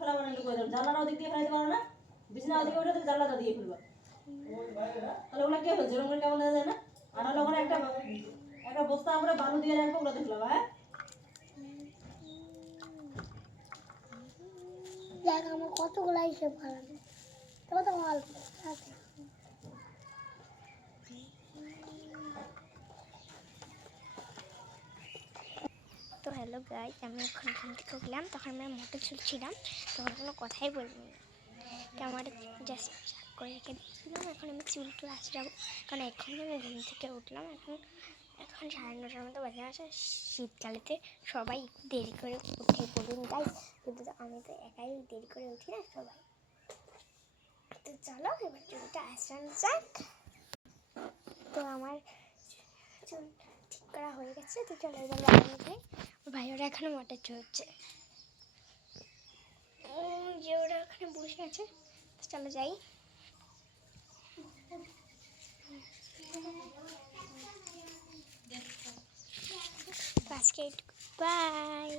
ফেলা বানালে করে দেবো, জানলাটা ওদিক দিয়ে ফেলাইতে পারো না, বিছানা ওদিকে উঠে তুমি জানলাটা দিয়ে ফেলবা, তাহলে ওগুলো কে ফেলছে ওরকম কেমন দেখা যায় না? আর হলো ওখানে একটা বস্তা আমরা বালু দিয়ে রাখবো, ওগুলো দেখলো হ্যাঁ। দেখ আমার কতগুলো হিসেব বানানো, তবে তো অল্প আছে। তো হ্যালো গাইস, আমি এখন ঘুম থেকে উঠলাম, তখন আমি মোটর চুলছিলাম, তখন কোনো কথাই বলবো না, তো আমার জাস্ট করে রেখে দিয়েছিলাম। এখন আমি চুল টুল আঁচড়াবো, কারণ এখন আমি ঘুম থেকে উঠলাম, এখন 9:30টার মতো বাজে আছে। শীতকালেতে সবাই দেরি করে উঠে বলুন গাইস, কিন্তু আমি তো একাই দেরি করে উঠি না, সবাই। তো চলো এবার চুলটা আঁচড়ানো যাক। তো আমার চুল ঠিক করা হয়ে গেছে, তো চলো এবার বাগানে যাই। ভাই ওরা এখানে মোটর চলছে, যে ওরা ওখানে বসে আছে, চলো যাই। আজকে বাই।